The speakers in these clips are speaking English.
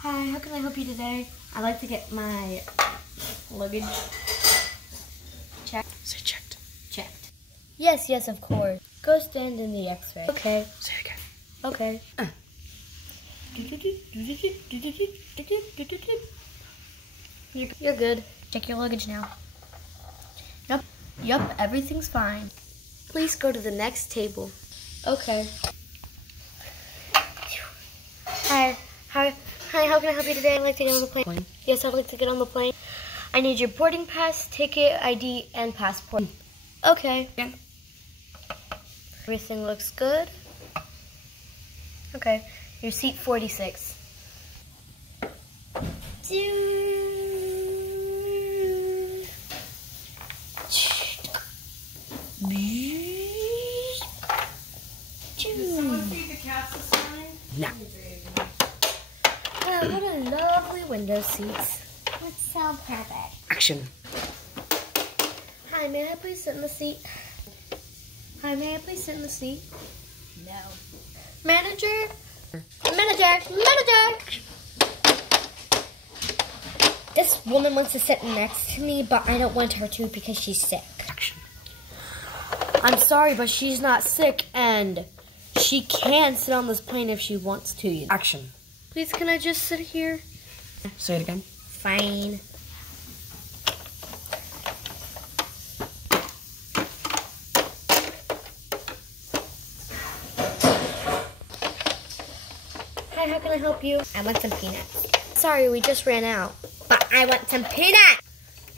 Hi, how can I help you today? I'd like to get my luggage checked. Say checked. Checked. Yes, of course. Go stand in the X-ray. Okay. Say it again. Okay. You're good. Check your luggage now. Yup, everything's fine. Please go to the next table. Okay. Hi, how can I help you today? I'd like to get on the plane. Yes, I'd like to get on the plane. I need your boarding pass, ticket, ID, and passport. Okay. Yeah. Everything looks good. Okay, your seat 46. No. Wow, what a lovely window seats. It's so perfect. Action. Hi, may I please sit in the seat? Hi, may I please sit in the seat? No. Manager? Manager! This woman wants to sit next to me, but I don't want her to because she's sick. Action. I'm sorry, but she's not sick, and she can sit on this plane if she wants to. Action. Please, can I just sit here? Say it again. Fine. Hi, how can I help you? I want some peanuts. Sorry, we just ran out. But I want some peanuts!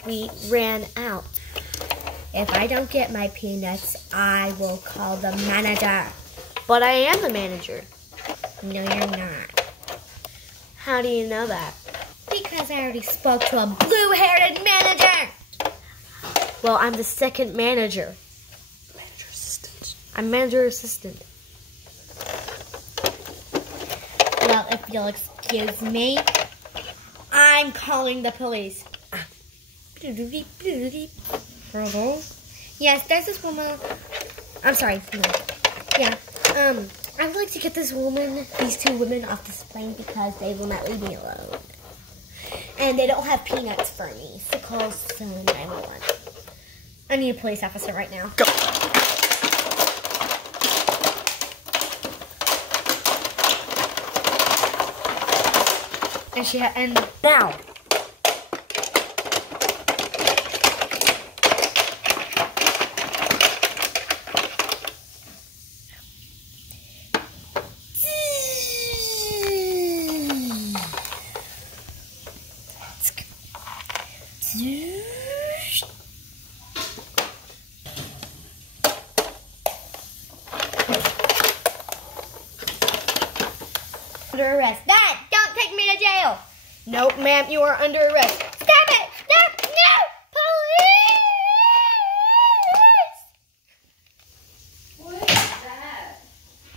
We ran out. If I don't get my peanuts, I will call the manager. But I am the manager. No, you're not. How do you know that? Because I already spoke to a blue-haired manager. Well, I'm the second manager. Manager assistant. I'm manager assistant. Well, if you'll excuse me, I'm calling the police. Yes, there's this woman. I'm sorry. No. Yeah. I'd like to get these two women off this plane because they will not leave me alone. And they don't have peanuts for me. So call 911. I need a police officer right now. Go. And Now. Under arrest. Dad, don't take me to jail. nope, ma'am, you are under arrest. Stop it!